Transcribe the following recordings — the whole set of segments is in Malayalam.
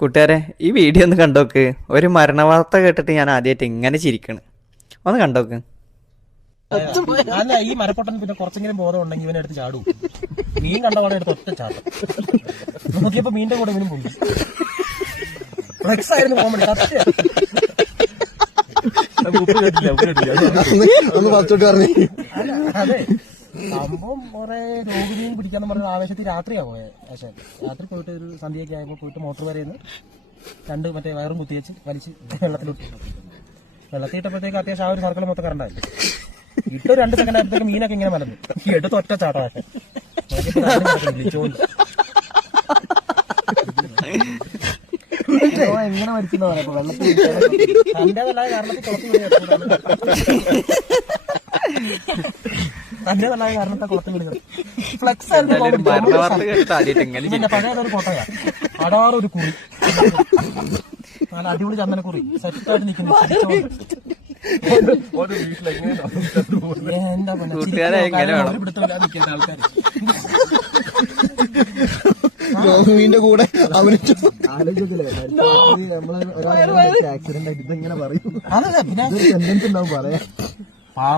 കൂട്ടുകാരെ ഈ വീഡിയോ ഒന്ന് കണ്ടോക്ക്. ഒരു മരണവാർത്ത കേട്ടിട്ട് ഞാൻ ആദ്യമായിട്ട് ഇങ്ങനെ ചിരിക്കണ്. ഒന്ന് കണ്ടോക്ക്. അല്ല, ഈ മരപ്പൊട്ടൻ പിന്നെ കുറച്ചെങ്കിലും ബോധം ഉണ്ടെങ്കിൽ ഇവനെ എടുത്ത് ചാടും. മീൻ കണ്ട പാടെ എടുത്ത് ഒറ്റ ചാടും. നോക്കിയപ്പോ മീന്റെ കൂടെ ഇവനും പോയി. ഫ്ലെക്സ് ആയിരുന്നു കോമഡി. അതെ, സംഭവം കുറെ രോഗിനെയും പിടിക്കാന്ന് പറഞ്ഞ ആവേശത്തിൽ രാത്രിയാ പോയത്. പക്ഷെ രാത്രി പോയിട്ട് ഒരു സന്ധ്യയൊക്കെ ആയപ്പോ പോയിട്ട് മോട്ടോർ വരെയെന്ന് രണ്ട് മറ്റേ വയറും കുത്തിവെച്ച് വലിച്ച് വെള്ളത്തിട്ടപ്പോഴത്തേക്ക് അത്യാവശ്യം ആ ഒരു സർക്കിൾ മൊത്തം കറണ്ടായി. ഇട്ട് 2 സെക്കൻഡ് ആയപ്പോഴത്തേക്ക് മീനൊക്കെ ഇങ്ങനെ മലന്നു. എടുത്ത് ഒറ്റ ചാട്ടമാട്ടെ വിളിച്ചോണ്ട് എങ്ങനെ മരിച്ചെന്ന് പറയാം. വെള്ളത്തിൽ തന്റേതല്ലായ കാരണത്തിൽ കുളത്തിൽ തന്റേതല്ലായ കാരണത്തെ കുളത്തിൽ വിടുന്നത്. ഫ്ലെക്സ് പിന്നെ പഴയതൊരു കോട്ടയാ. അടാറൊരു കുറി, നല്ല അടിപൊളി ചന്ദനക്കുറി സെറ്റായിട്ട് നിൽക്കുന്നു. എന്താ ആൾക്കാർ മീന്റെ കൂടെ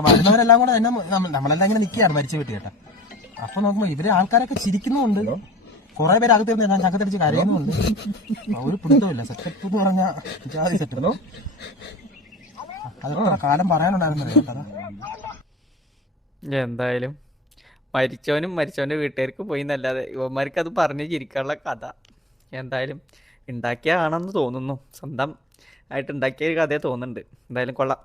വരുന്നവരെല്ലാം കൂടെ തന്നെ നമ്മളെല്ലാം ഇങ്ങനെ നിൽക്കുകയാണ് മരിച്ചു വീട്ടിൽ കേട്ടാ. അപ്പൊ നോക്കുമ്പോ ഇവര് ആൾക്കാരൊക്കെ ചിരിക്കുന്നുമുണ്ട്, കുറെ പേര് അകത്ത് ഞാൻ ചക്കത്തടിച്ച് കരയുന്നുമുണ്ട്. ഒരു പിടുത്തമില്ല. സെറ്റപ്പ് എന്ന് പറഞ്ഞാൽ ജാതി സെറ്റപ്പോ അതെത്ര കാലം പറയാനുണ്ടായിരുന്നു കേട്ടാ. എന്തായാലും മരിച്ചവനും മരിച്ചവന്റെ വീട്ടുകാർക്ക് പോയി എന്നല്ലാതെ ഇവന്മാർക്ക് അത് പറഞ്ഞ് ചിരിക്കാനുള്ള കഥ. എന്തായാലും ഉണ്ടാക്കിയ ആണെന്ന് തോന്നുന്നു. സ്വന്തം ആയിട്ട് ഉണ്ടാക്കിയ ഒരു കഥയെ തോന്നുന്നുണ്ട്. എന്തായാലും കൊള്ളാം.